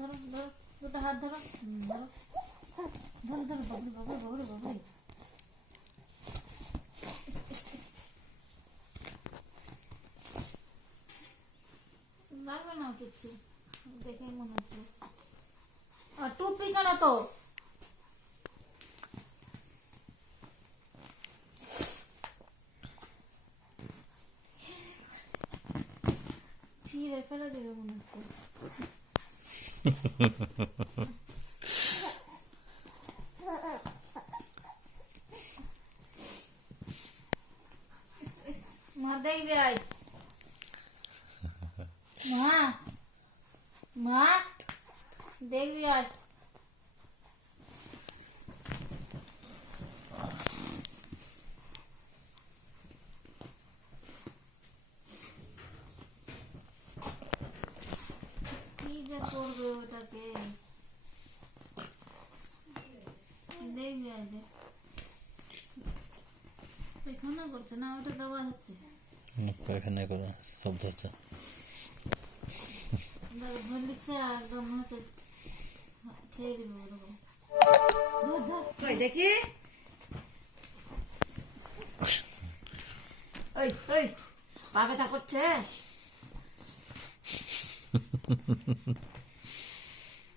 ধরো ধরো, দুটো হাত ধরো, ধরো ধরো ধরো, বাবুরি বাবুরি বাবুরি বাবুরি। ইস, ইস, ইস। লাগবে না কিছু, দেখেই মনে হচ্ছে। আর টুপি কেন তো? ছিঁড়ে ফেলে দেবে মনে হচ্ছে। ইস, ইস, মা দেখবে আয়। মা, মা দেখবি আয়। কি যে করবে ওটাকে, দেখবি আয়। দেখ পায়খানা করছে না, ওটা দেওয়া হচ্ছে। পায়খানা করে শব্দ হচ্ছে। ধর দিচ্ছে একদম হচ্ছে, খেয়ে দিবে ওরকম। ধর ধর, কই দেখি, ওই ওই পা ব্যথা করছে।